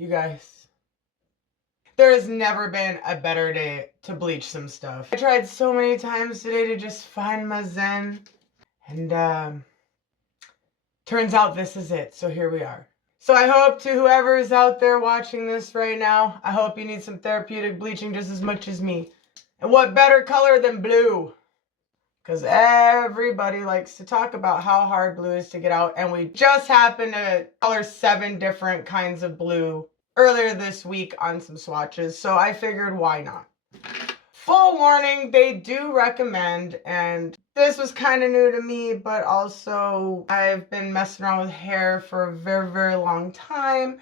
You guys, there has never been a better day to bleach some stuff. I tried so many times today to just find my zen, and turns out this is it. So here we are. So I hope to whoever is out there watching this right now, I hope you need some therapeutic bleaching just as much as me. And what better color than blue? Because everybody likes to talk about how hard blue is to get out, and we just happened to color 7 different kinds of blue earlier this week on some swatches, so I figured why not. Full warning, they do recommend, and this was kind of new to me, but also I've been messing around with hair for a very, very long time,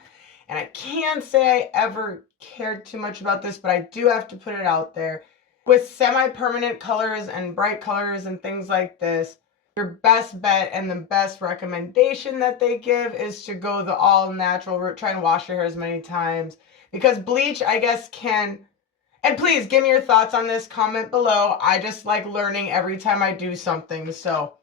and I can't say I ever cared too much about this, but I do have to put it out there. With semi-permanent colors and bright colors and things like this, your best bet and the best recommendation that they give is to go the all-natural route. Try and wash your hair as many times. Because bleach, I guess, can... And please, give me your thoughts on this. Comment below. I just like learning every time I do something, so...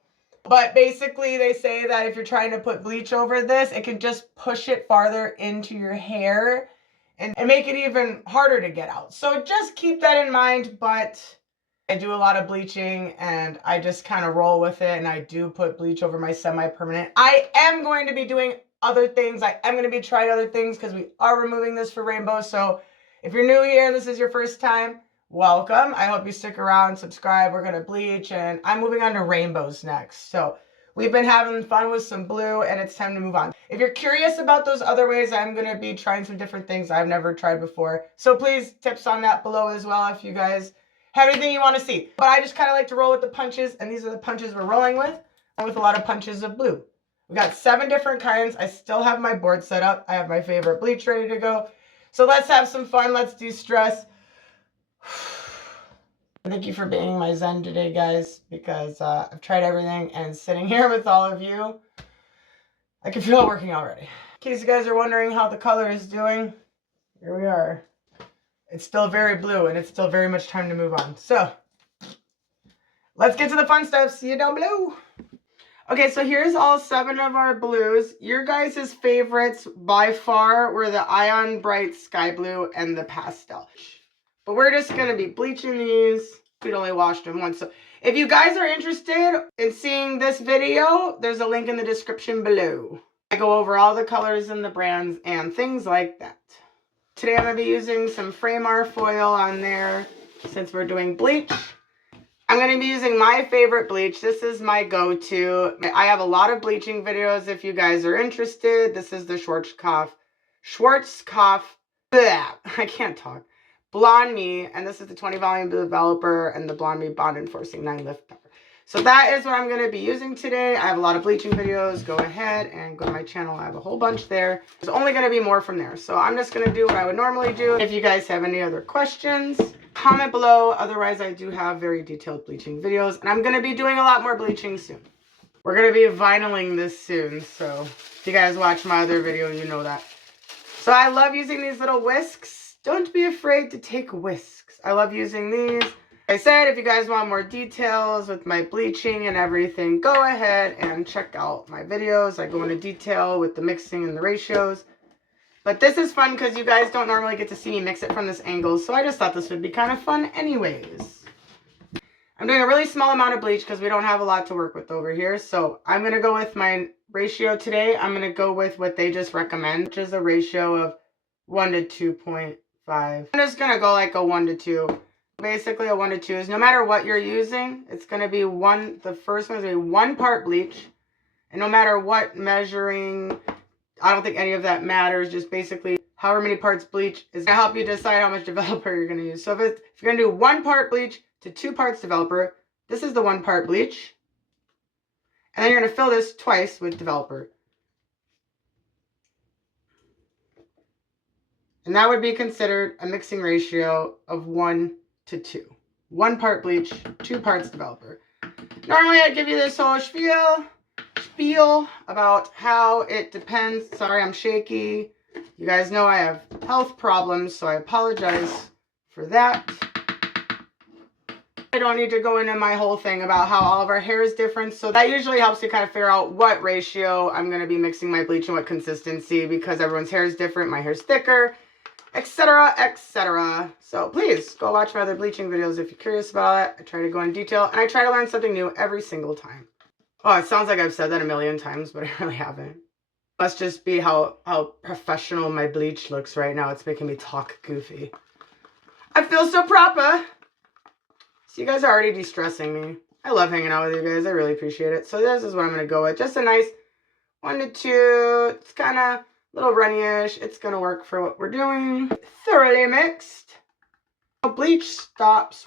But basically, they say that if you're trying to put bleach over this, it can just push it farther into your hair and make it even harder to get out. So just keep that in mind, but I do a lot of bleaching and I just kind of roll with it, and I do put bleach over my semi-permanent. I am going to be doing other things. I am going to be trying other things because we are removing this for rainbow. So if you're new here and this is your first time, welcome. I hope you stick around, subscribe. We're going to bleach, and I'm moving on to rainbows next. So we've been having fun with some blue, and it's time to move on. If you're curious about those other ways, I'm going to be trying some different things I've never tried before. So please, tips on that below as well if you guys have anything you want to see. But I just kind of like to roll with the punches, and these are the punches we're rolling with a lot of punches of blue. We got 7 different kinds. I still have my board set up. I have my favorite bleach ready to go. So let's have some fun. Let's de-stress. Thank you for being my zen today, guys, because I've tried everything, and sitting here with all of you, I can feel it working already. In case you guys are wondering how the color is doing, here we are. It's still very blue, and it's still very much time to move on. So let's get to the fun stuff. See you down below. Okay, so here's all 7 of our blues. Your guys' favorites by far were the Ion Bright Sky Blue and the Pastel. But we're just going to be bleaching these. We'd only washed them once. So if you guys are interested in seeing this video, there's a link in the description below. I go over all the colors and the brands and things like that. Today I'm going to be using some frame art foil on there since we're doing bleach. I'm going to be using my favorite bleach. This is my go-to. I have a lot of bleaching videos if you guys are interested. This is the Schwarzkopf, I can't talk. BLONDME, and this is the 20 volume developer and the BLONDME bond enforcing 9 lift pepper. So that is what I'm going to be using today. I have a lot of bleaching videos. Go ahead and go to my channel. I have a whole bunch there. There's only going to be more from there. So I'm just going to do what I would normally do. If you guys have any other questions, comment below. Otherwise, I do have very detailed bleaching videos, and I'm going to be doing a lot more bleaching soon. We're going to be vinyling this soon. So if you guys watch my other video, you know that. So I love using these little whisks. Don't be afraid to take whisks. I love using these. Like I said, if you guys want more details with my bleaching and everything, go ahead and check out my videos. I go into detail with the mixing and the ratios. But this is fun because you guys don't normally get to see me mix it from this angle, so I just thought this would be kind of fun anyways. I'm doing a really small amount of bleach because we don't have a lot to work with over here. So I'm going to go with my ratio today. I'm going to go with what they just recommend, which is a ratio of 1 to 2.5. I'm just going to go like a 1 to 2. Basically a 1 to 2 is no matter what you're using, it's going to be the first one is going to be 1 part bleach. And no matter what measuring, I don't think any of that matters. Just basically however many parts bleach is going to help you decide how much developer you're going to use. So if you're going to do 1 part bleach to 2 parts developer, this is the 1 part bleach. And then you're going to fill this twice with developer. And that would be considered a mixing ratio of 1 to 2. 1 part bleach, 2 parts developer. Normally I'd give you this whole spiel about how it depends. Sorry, I'm shaky. You guys know I have health problems, so I apologize for that. I don't need to go into my whole thing about how all of our hair is different. So that usually helps you kind of figure out what ratio I'm going to be mixing my bleach and what consistency, because everyone's hair is different. My hair's thicker, etc., etc. So please go watch my other bleaching videos if you're curious about it. I try to go in detail and I try to learn something new every single time. Oh, it sounds like I've said that a million times, but I really haven't. Must just be how professional my bleach looks right now. It's making me talk goofy. I feel so proper. So you guys are already de-stressing me. I love hanging out with you guys. I really appreciate it. So this is what I'm going to go with. Just a nice 1 to 2. It's kind of a little runny-ish. It's going to work for what we're doing. Thoroughly mixed. Bleach stops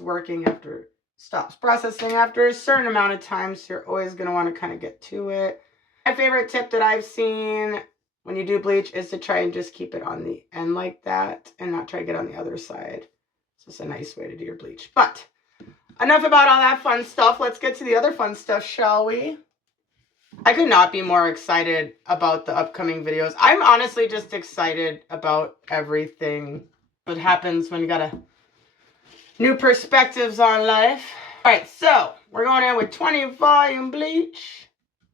processing after a certain amount of time. So you're always going to want to kind of get to it. My favorite tip that I've seen when you do bleach is to try and just keep it on the end like that and not try to get on the other side. So it's a nice way to do your bleach. But enough about all that fun stuff. Let's get to the other fun stuff, shall we? I could not be more excited about the upcoming videos. I'm honestly just excited about everything that happens when you got new perspectives on life. All right, so we're going in with 20 volume bleach.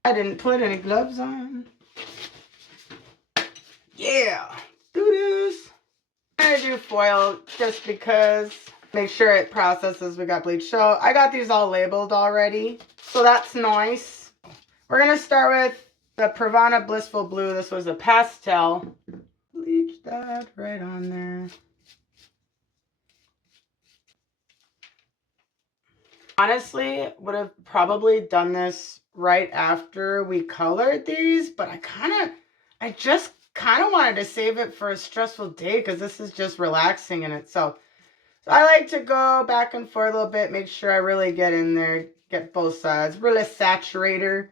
I didn't put any gloves on. Yeah, doo-doos. I'm gonna do foil just because. Make sure it processes. We got bleach. So I got these all labeled already. So that's nice. We're gonna start with the Pravana Blissful Blue. This was a pastel. Bleach that right on there. Honestly, would have probably done this right after we colored these, but I just kind of wanted to save it for a stressful day because this is just relaxing in itself. So I like to go back and forth a little bit, make sure I really get in there, get both sides, really saturate her.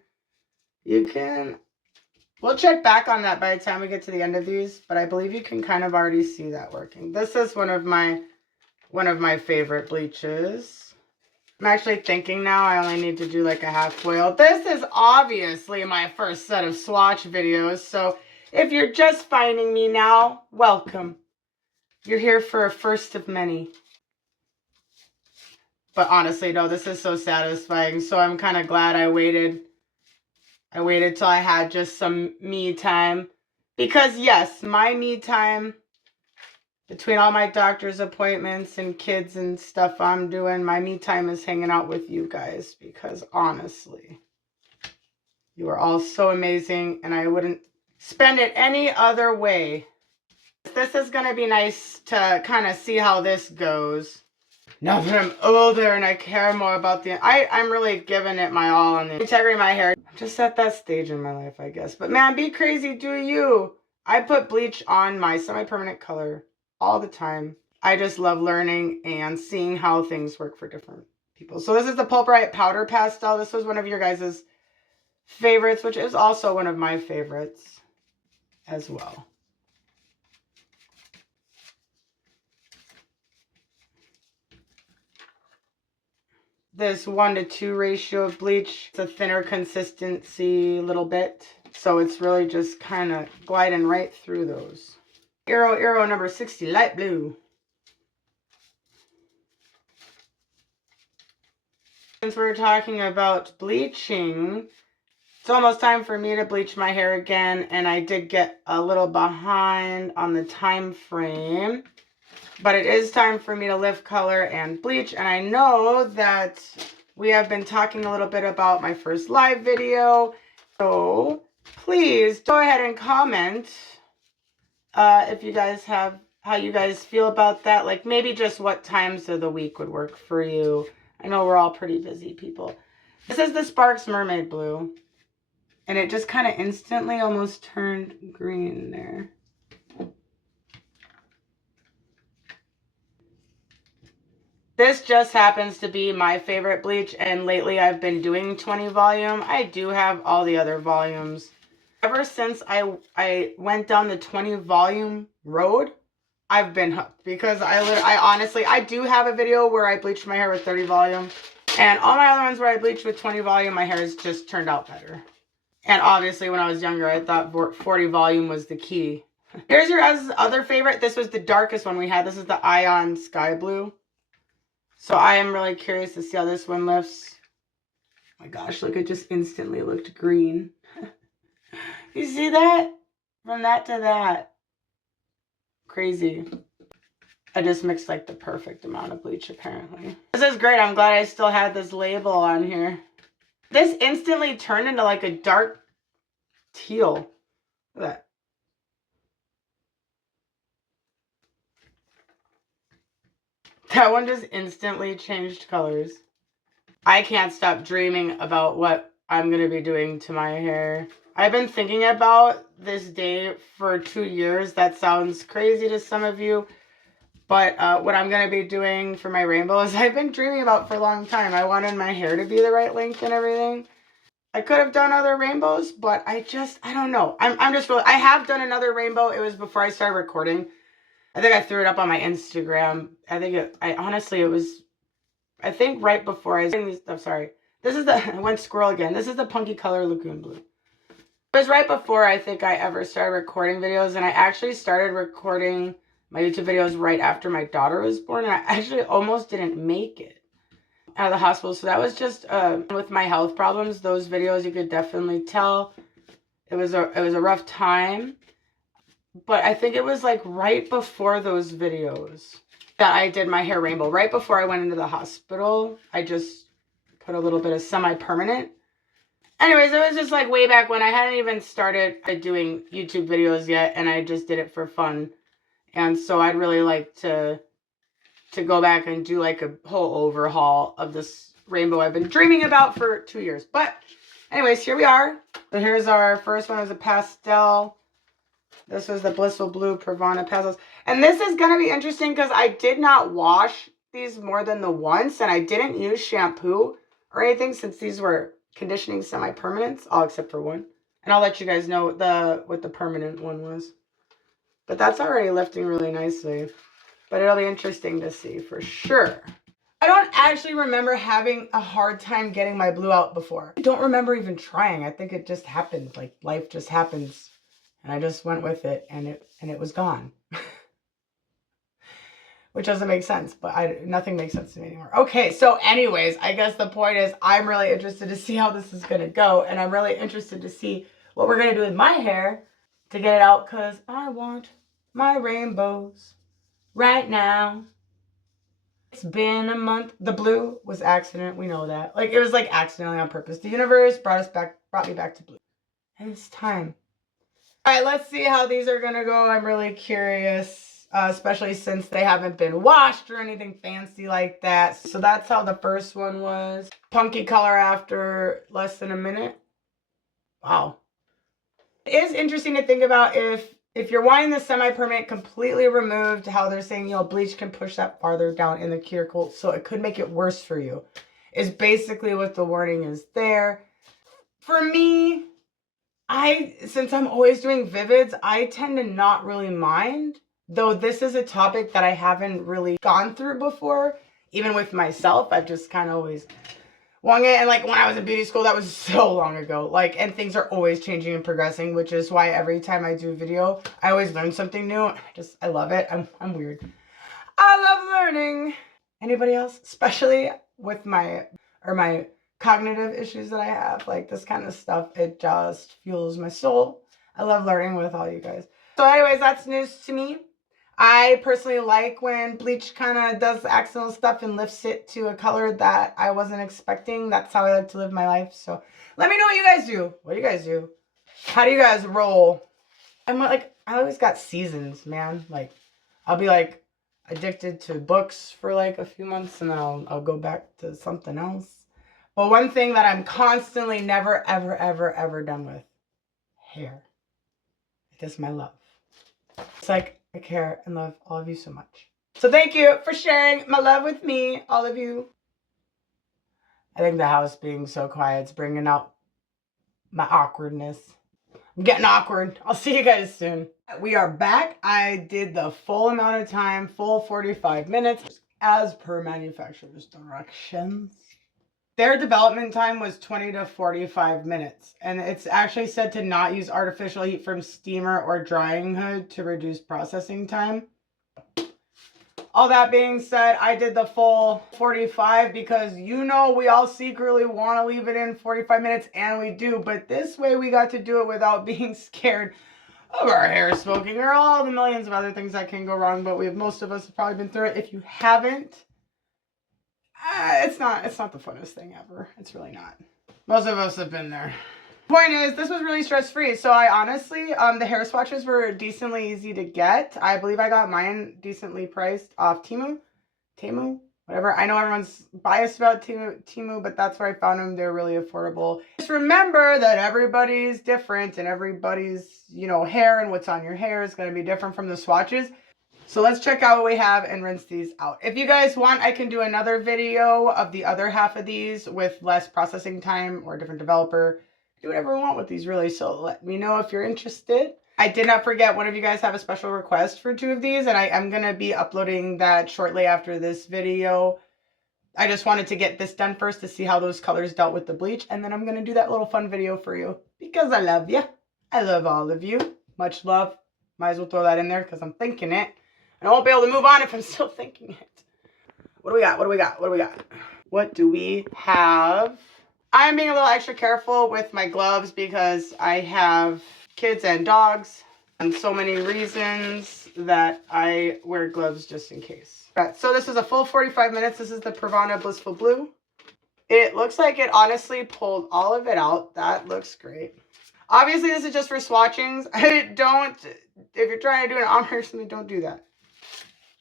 We'll check back on that by the time we get to the end of these, but I believe you can kind of already see that working. This is one of my favorite bleaches. I'm actually thinking now I only need to do like a half foil. This is obviously my first set of swatch videos, so if you're just finding me now, welcome. You're here for a first of many. But honestly, no, this is so satisfying, so I'm kind of glad I waited. I waited till I had just some me time. Because yes, my me time, between all my doctor's appointments and kids and stuff I'm doing, my me time is hanging out with you guys. Because honestly, you are all so amazing and I wouldn't spend it any other way. This is going to be nice to kind of see how this goes. Now that I'm older and I care more about I'm really giving it my all on the integrity of my hair. I'm just at that stage in my life, I guess. But man, be crazy, do you? I put bleach on my semi-permanent color all the time. I just love learning and seeing how things work for different people. So this is the Pulp-Rite Powder Pastel. This was one of your guys' favorites, which is also one of my favorites as well. This 1 to 2 ratio of bleach. It's a thinner consistency a little bit. So it's really just kind of gliding right through those. Arrow number 60, light blue. Since we're talking about bleaching, it's almost time for me to bleach my hair again. And I did get a little behind on the time frame. But it is time for me to lift color and bleach. And I know that we have been talking a little bit about my first live video. So please go ahead and comment if you guys have, how you guys feel about that. Like maybe just what times of the week would work for you. I know we're all pretty busy people. This is the Sparks Mermaid Blue. And it just kind of instantly almost turned green there. This just happens to be my favorite bleach, and lately I've been doing 20 volume. I do have all the other volumes. Ever since I went down the 20 volume road, I've been hooked, because I honestly, I do have a video where I bleached my hair with 30 volume, and all my other ones where I bleached with 20 volume, my hair has just turned out better. And obviously when I was younger, I thought 40 volume was the key. Here's your guys' other favorite. This was the darkest one we had. This is the Ion Sky Blue. So I am really curious to see how this one lifts. Oh my gosh, look, it just instantly looked green. You see that? From that to that. Crazy. I just mixed like the perfect amount of bleach apparently. This is great. I'm glad I still had this label on here. This instantly turned into like a dark teal. Look at that. That one just instantly changed colors. I can't stop dreaming about what I'm going to be doing to my hair. I've been thinking about this day for 2 years. That sounds crazy to some of you. But what I'm going to be doing for my rainbows, I've been dreaming about for a long time. I wanted my hair to be the right length and everything. I could have done other rainbows, but I don't know. I'm just really, I have done another rainbow. It was before I started recording. I think I threw it up on my Instagram. I think right before I'm sorry. This is I went squirrel again. This is the Punky Color Lagoon Blue. It was right before I think I ever started recording videos, and I actually started recording my YouTube videos right after my daughter was born, and I actually almost didn't make it out of the hospital. So that was just with my health problems. Those videos, you could definitely tell it was a rough time. But I think it was like right before those videos that I did my hair rainbow. Right before I went into the hospital, I just put a little bit of semi-permanent. Anyways, it was just like way back when I hadn't even started doing YouTube videos yet, and I just did it for fun. And so I'd really like to go back and do like a whole overhaul of this rainbow I've been dreaming about for 2 years. But anyways, here we are. So here's our first one. It was a pastel. This was the Blissful Blue Pravana Pastels. And this is going to be interesting because I did not wash these more than the once, and I didn't use shampoo or anything since these were conditioning semi-permanents, all except for one. And I'll let you guys know what the permanent one was. But that's already lifting really nicely. But it'll be interesting to see for sure. I don't actually remember having a hard time getting my blue out before. I don't remember even trying. I think it just happened. Like life just happens. And I just went with it, and it was gone. Which doesn't make sense, but nothing makes sense to me anymore. Okay, so anyways, I guess the point is I'm really interested to see how this is going to go, and I'm really interested to see what we're going to do with my hair to get it out, because I want my rainbows right now. It's been a month. The blue was accident. We know that. Like, it was like accidentally on purpose. The universe brought me back to blue. And it's time. All right, let's see how these are going to go. I'm really curious, especially since they haven't been washed or anything fancy like that. So that's how the first one was. Punky color after less than a minute. Wow. It is interesting to think about if you're wanting the semi-permanent completely removed, how they're saying, you know, bleach can push that farther down in the cuticle, so it could make it worse for you, is basically what the warning is there. For me, since I'm always doing vivids, I tend to not really mind, though this is a topic that I haven't really gone through before. Even with myself, I've just kind of always wung it. And like when I was in beauty school, that was so long ago. Like, and things are always changing and progressing, which is why every time I do a video, I always learn something new. I love it. I'm weird. I love learning. Anybody else? Especially with my cognitive issues that I have, like this kind of stuff, it just fuels my soul. I love learning with all you guys. So anyways, that's news to me. I personally like when bleach kind of does accidental stuff and lifts it to a color that I wasn't expecting. That's how I like to live my life. So let me know what you guys do. What do you guys do? How do you guys roll? I'm like, I always got seasons, man. Like, I'll be like addicted to books for like a few months, and then I'll go back to something else. But one thing that I'm constantly never, ever, ever, ever done with, hair. It is my love. It's like I care and love all of you so much. So thank you for sharing my love with me, all of you. I think the house being so quiet is bringing out my awkwardness. I'm getting awkward. I'll see you guys soon. We are back. I did the full amount of time, full 45 minutes, as per manufacturer's directions. Their development time was 20 to 45 minutes, and it's actually said to not use artificial heat from steamer or drying hood to reduce processing time. All that being said, I did the full 45 because you know we all secretly want to leave it in 45 minutes, and we do. But this way we got to do it without being scared of our hair smoking or all the millions of other things that can go wrong. But most of us have probably been through it. If you haven't, it's not the funnest thing ever. It's really not. Most of us have been there. Point is, this was really stress-free. So I honestly, the hair swatches were decently easy to get. I believe I got mine decently priced off Temu, whatever. I know everyone's biased about Temu, but that's where I found them. They're really affordable. Just remember that everybody's different, and everybody's, you know, hair and what's on your hair is going to be different from the swatches. So let's check out what we have and rinse these out. If you guys want, I can do another video of the other half of these with less processing time or a different developer. Do whatever you want with these, really. So let me know if you're interested. I did not forget, one of you guys have a special request for 2 of these, and I am going to be uploading that shortly after this video. I just wanted to get this done first to see how those colors dealt with the bleach, and then I'm going to do that little fun video for you because I love you. I love all of you. Much love. Might as well throw that in there because I'm thinking it. I won't be able to move on if I'm still thinking it. What do we got? What do we got? What do we got? What do we have? I'm being a little extra careful with my gloves because I have kids and dogs and so many reasons that I wear gloves just in case. Right, so this is a full 45 minutes. This is the Pravana Blissful Blue. It looks like it honestly pulled all of it out. That looks great. Obviously, this is just for swatchings. If you're trying to do an ombre or something, don't do that.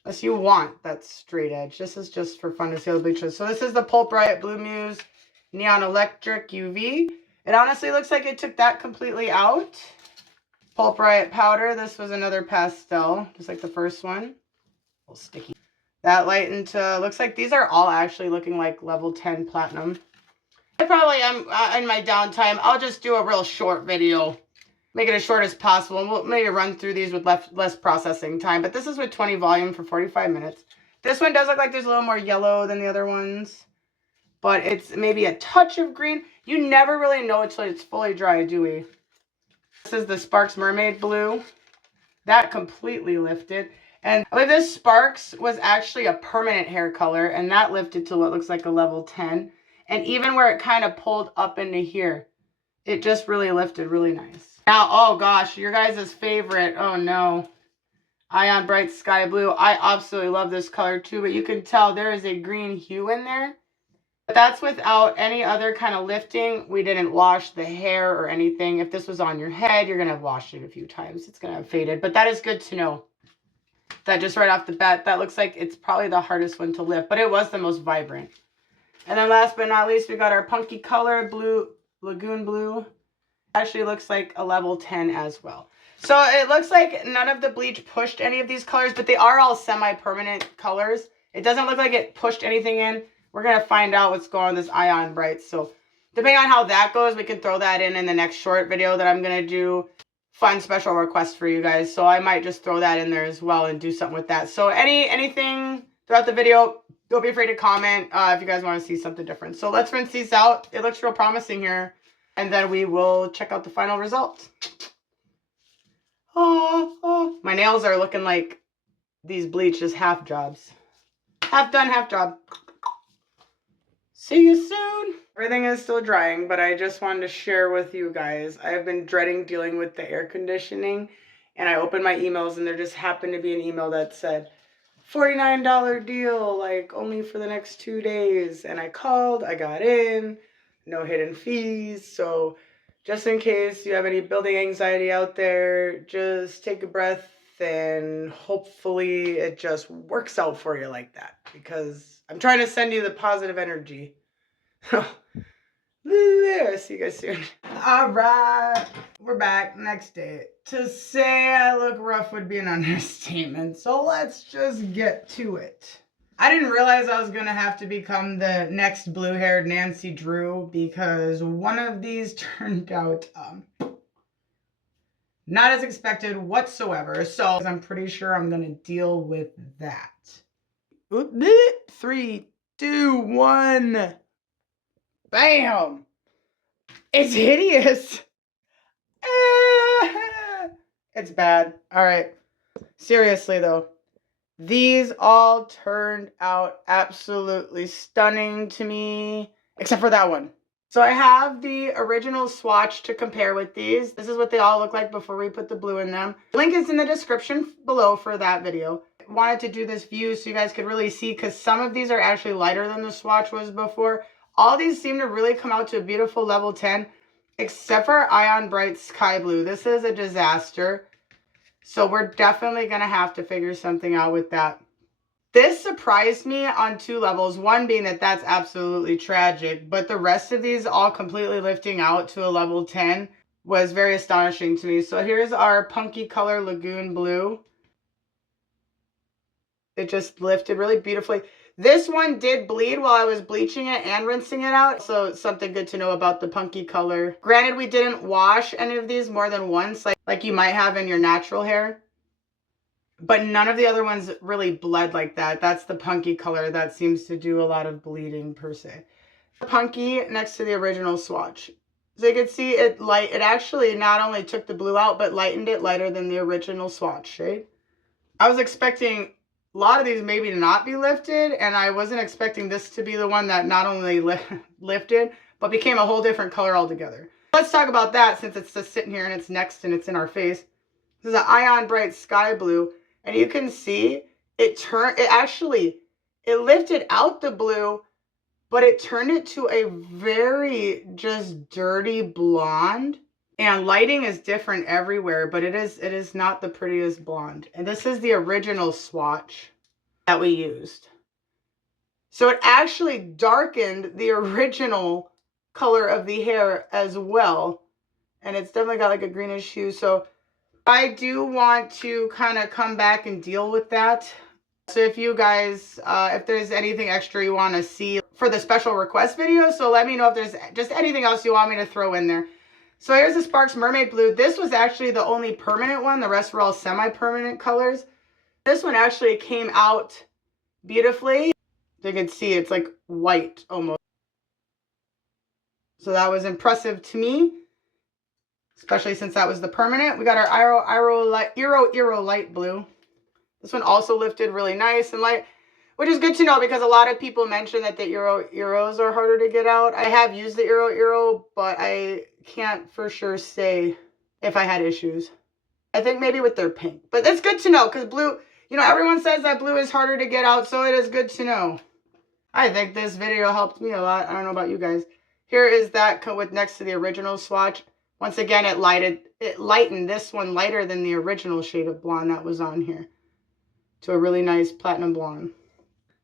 Unless you want that straight edge. This is just for fun to see how the bleach is. So this is the Pulp Bright Blue Muse Neon Electric UV. It honestly looks like it took that completely out. Pulp Bright Powder. This was another pastel, just like the first one. A little sticky. That lightened to, looks like these are all actually looking like level 10 platinum. I probably am in my downtime. I'll just do a real short video. Make it as short as possible, and we'll maybe run through these with less processing time. But this is with 20 volume for 45 minutes. This one does look like there's a little more yellow than the other ones, but it's maybe a touch of green. You never really know until it's fully dry, do we? This is the Sparks Mermaid Blue. That completely lifted. And I believe this Sparks was actually a permanent hair color, and that lifted to what looks like a level 10. And even where it kind of pulled up into here, it just really lifted really nice. Now, oh gosh, your guys' favorite, oh no, Ion Bright Sky Blue. I absolutely love this color too, but you can tell there is a green hue in there. But that's without any other kind of lifting. We didn't wash the hair or anything. If this was on your head, you're going to have washed it a few times. It's going to have faded, but that is good to know. That just right off the bat, that looks like it's probably the hardest one to lift, but it was the most vibrant. And then last but not least, we got our Punky Color Blue, Lagoon Blue. Actually looks like a level 10 as well. So it looks like none of the bleach pushed any of these colors, but they are all semi-permanent colors. It doesn't look like it pushed anything in. We're going to find out what's going on with this Ion Bright. So depending on how that goes, we can throw that in the next short video that I'm going to do. Fun special request for you guys. So I might just throw that in there as well and do something with that. So anything throughout the video, don't be afraid to comment if you guys want to see something different. So let's rinse these out. It looks real promising here. And then we will check out the final result. Oh, my nails are looking like these bleach just half jobs. Half done, half job. See you soon. Everything is still drying, but I just wanted to share with you guys. I have been dreading dealing with the air conditioning, and I opened my emails, and there just happened to be an email that said, $49 deal, like only for the next 2 days. And I called, I got in. No hidden fees. So just in case you have any building anxiety out there, just take a breath and hopefully it just works out for you like that, because I'm trying to send you the positive energy. There, see you guys soon. All right, we're back next day. To say I look rough would be an understatement, so let's just get to it. I didn't realize I was going to have to become the next blue-haired Nancy Drew, because one of these turned out not as expected whatsoever. So I'm pretty sure I'm going to deal with that. 3, 2, 1. Bam! It's hideous. It's bad. All right. Seriously, though. These all turned out absolutely stunning to me, except for that one. So I have the original swatch to compare with these. This is what they all look like before we put the blue in them. Link is in the description below for that video. I wanted to do this view so you guys could really see, because some of these are actually lighter than the swatch was before. All these seem to really come out to a beautiful level 10, except for Ion Bright Sky Blue. This is a disaster. So we're definitely going to have to figure something out with that. This surprised me on two levels. One being that that's absolutely tragic, but the rest of these all completely lifting out to a level 10 was very astonishing to me. So here's our punky color Lagoon Blue. It just lifted really beautifully. This one did bleed while I was bleaching it and rinsing it out. So something good to know about the punky color. Granted, we didn't wash any of these more than once, like you might have in your natural hair. But none of the other ones really bled like that. That's the punky color that seems to do a lot of bleeding per se. Punky next to the original swatch. So you can see it actually not only took the blue out, but lightened it lighter than the original swatch shade. I was expecting a lot of these maybe to not be lifted, and I wasn't expecting this to be the one that not only lifted, but became a whole different color altogether. Let's talk about that since it's just sitting here and it's next and it's in our face. This is an Ion Bright Sky Blue. And you can see it lifted out the blue, but it turned it to a very just dirty blonde. And lighting is different everywhere, but it is not the prettiest blonde. And this is the original swatch that we used. So it actually darkened the original color of the hair as well. And it's definitely got like a greenish hue. So I do want to kind of come back and deal with that. So if you guys, if there's anything extra you want to see for the special request video, so let me know if there's just anything else you want me to throw in there. So here's the Sparks Mermaid Blue. This was actually the only permanent one. The rest were all semi-permanent colors. This one actually came out beautifully. You can see it's like white almost. So that was impressive to me, especially since that was the permanent. We got our Aero Light Blue. This one also lifted really nice and light, which is good to know because a lot of people mention that the Aeros are harder to get out. I have used the Aero, but I can't for sure say if I had issues. I think maybe with their pink, but it's good to know because blue, you know, everyone says that blue is harder to get out, so it is good to know. I think this video helped me a lot. I don't know about you guys. Here is that with next to the original swatch. Once again, it lightened this one lighter than the original shade of blonde that was on here to a really nice platinum blonde.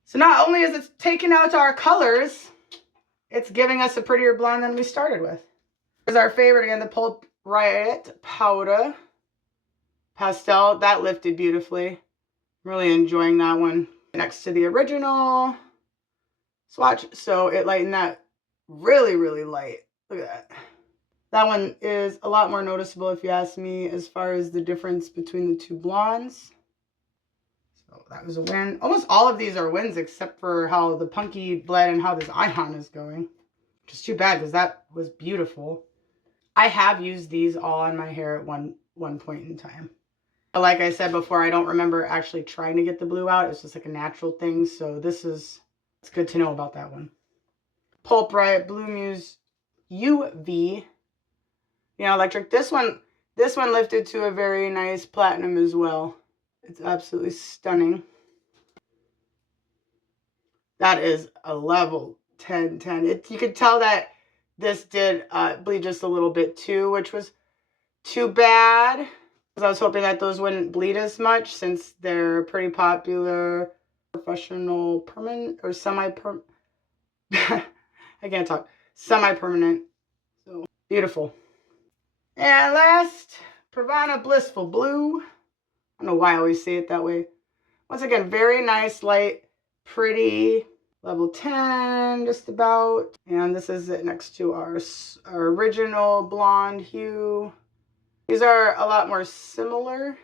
So not only is it taking out our colors, it's giving us a prettier blonde than we started with. Here's our favorite again, the Pulp Riot Powder Pastel. That lifted beautifully. I'm really enjoying that one. Next to the original swatch, so it lightened that really, really light. Look at that. That one is a lot more noticeable if you ask me as far as the difference between the two blondes. So that was a win. Almost all of these are wins except for how the punky bled and how this Ion is going. Which is too bad because that was beautiful. I have used these all on my hair at one point in time. But like I said before, I don't remember actually trying to get the blue out. It's just like a natural thing. So it's good to know about that one. Pulp Riot Blue Muse UV. You know, electric. This one lifted to a very nice platinum as well. It's absolutely stunning. That is a level 10. You could tell that this did bleed just a little bit too, which was too bad. Because I was hoping that those wouldn't bleed as much since they're pretty popular professional permanent or semi-permanent. I can't talk. Semi-permanent. So beautiful. And last, Pravana Blissful Blue. I don't know why I always say it that way. Once again, very nice, light, pretty, level 10, just about. And this is it next to our original blonde hue. These are a lot more similar.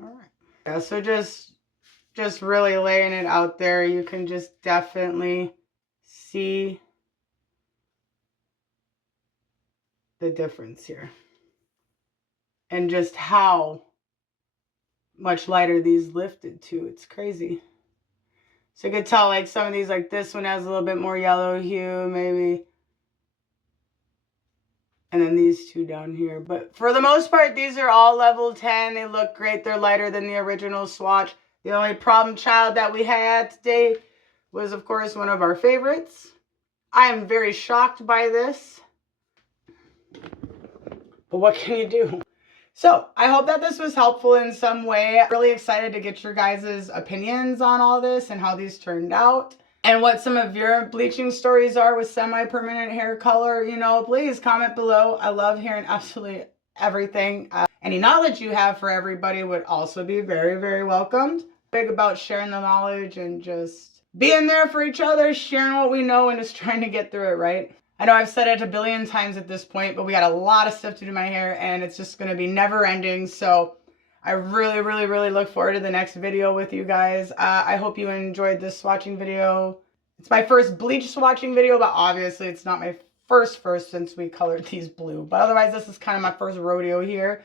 All right. Yeah, so just really laying it out there. You can just definitely see the difference here. And just how much lighter these lifted too. It's crazy. So you could tell like some of these, like this one has a little bit more yellow hue maybe. And then these two down here. But for the most part, these are all level 10. They look great. They're lighter than the original swatch. The only problem child that we had today was, of course, one of our favorites. I am very shocked by this. But what can you do? So I hope that this was helpful in some way. I'm really excited to get your guys' opinions on all this and how these turned out. And what some of your bleaching stories are with semi-permanent hair color, you know, please comment below. I love hearing absolutely everything. Any knowledge you have for everybody would also be very, very welcomed. Big about sharing the knowledge and just being there for each other, sharing what we know and just trying to get through it, right? I know I've said it a billion times at this point, but we got a lot of stuff to do to my hair and it's just going to be never ending. So I really, really, really look forward to the next video with you guys. I hope you enjoyed this swatching video. It's my first bleach swatching video, but obviously it's not my first since we colored these blue. But otherwise, this is kind of my first rodeo here.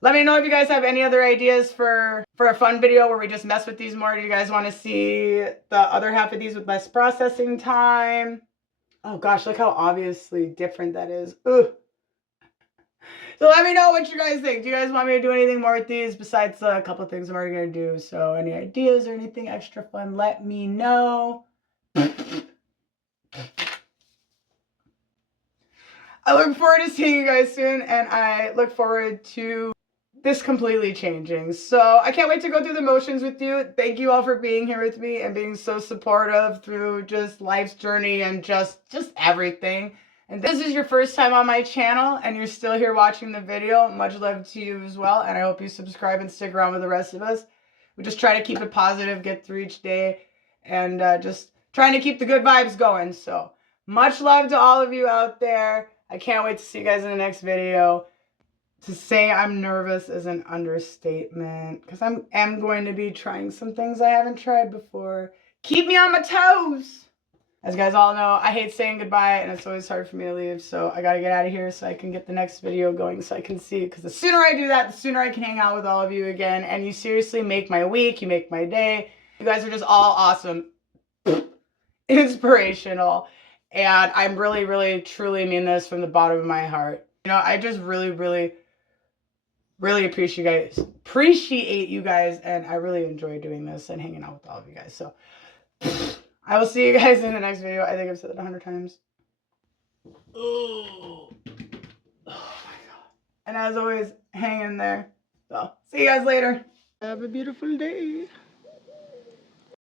Let me know if you guys have any other ideas for a fun video where we just mess with these more. Do you guys want to see the other half of these with less processing time? Oh gosh, look how obviously different that is. Ugh. So let me know what you guys think. Do you guys want me to do anything more with these besides a couple of things I'm already going to do? So any ideas or anything extra fun, let me know. I look forward to seeing you guys soon, and I look forward to this completely changing. So I can't wait to go through the motions with you. Thank you all for being here with me and being so supportive through just life's journey and just everything. And this is your first time on my channel and you're still here watching the video, much love to you as well. And I hope you subscribe and stick around with the rest of us. We just try to keep it positive, get through each day, and just trying to keep the good vibes going. So much love to all of you out there. I can't wait to see you guys in the next video. To say I'm nervous is an understatement because I am going to be trying some things I haven't tried before. Keep me on my toes. As you guys all know, I hate saying goodbye and it's always hard for me to leave. So I got to get out of here so I can get the next video going so I can see it. Because the sooner I do that, the sooner I can hang out with all of you again. And you seriously make my week. You make my day. You guys are just all awesome. Inspirational. And I really, really, truly mean this from the bottom of my heart. You know, I just really, really appreciate you guys, and I really enjoy doing this and hanging out with all of you guys. So I will see you guys in the next video. I think I've said it 100 times. Oh my god. And as always, hang in there. So see you guys later. Have a beautiful day.